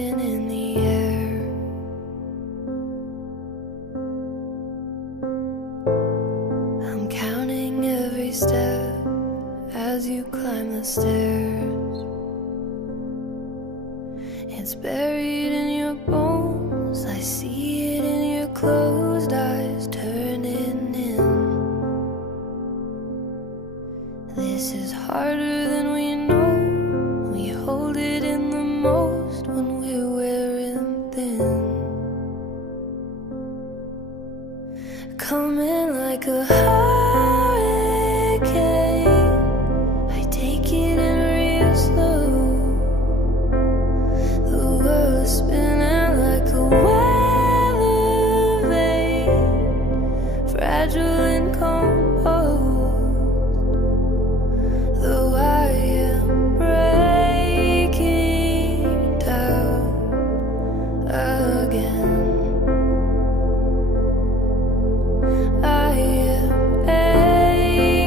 hanging in the air. I'm counting every step as you climb the stairs. It's buried in your bones, I see it in your closed eyes turning in. This is harder than we know. We hold it in the most when we're wearing thin. Coming like a hurricane, I take it in real slow. The world is spinning like a weather vane, fragile and composed. Though I am breaking down again, I am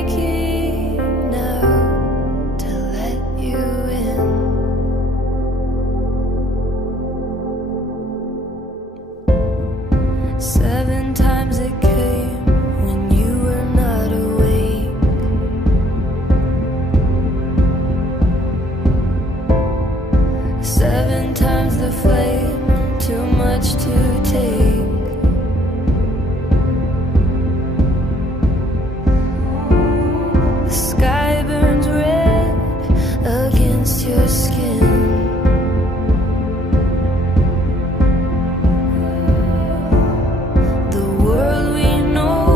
aching now to let you in. 7 times it came when you were not awake. 7 times the flame, too much to take. The sky burns red against your skin. The world we know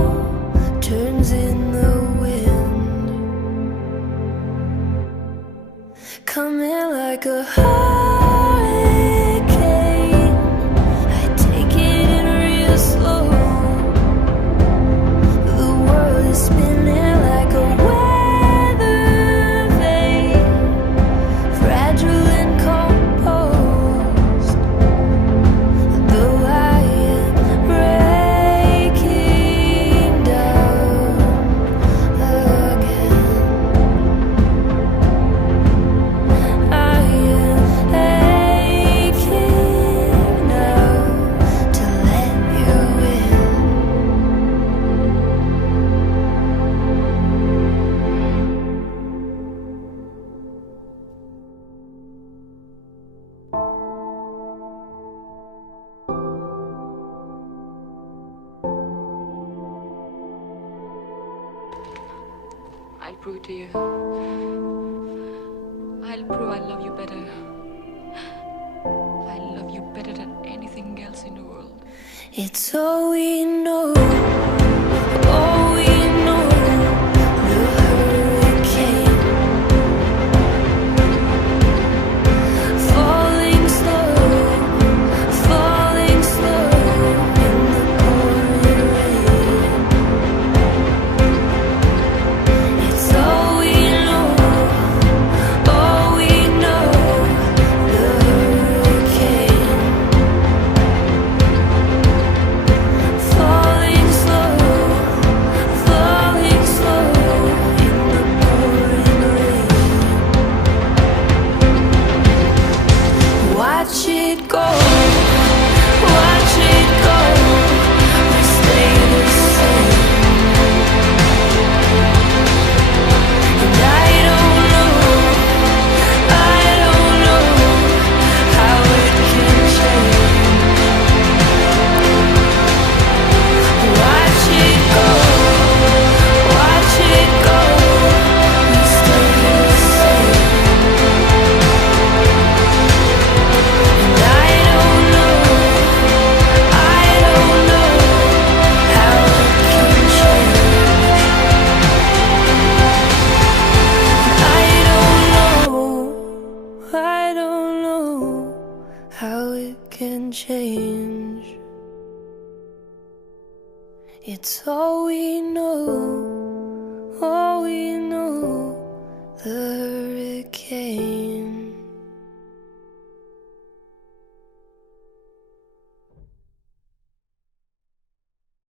turns in the wind. Coming like a hurricane, I take it in real slow. The world is spinning like a weather vane, fragile and composed. Though I am breaking down again, I am aching now to let you in. I'll prove it to you. I'll prove I love you better. I love you better than anything else in the world. It's all we know, all we know. The hurricane, falling slow in the pouring rain. It's all we know, all we know. The hurricane, falling slow in the pouring rain. Watch it go, watch it go. We stay the same. And I don't know how it can change. Watch it go, watch it go. We stay the same. And I don't know how it can change. I don't know how it can change. It's all we know, all we know.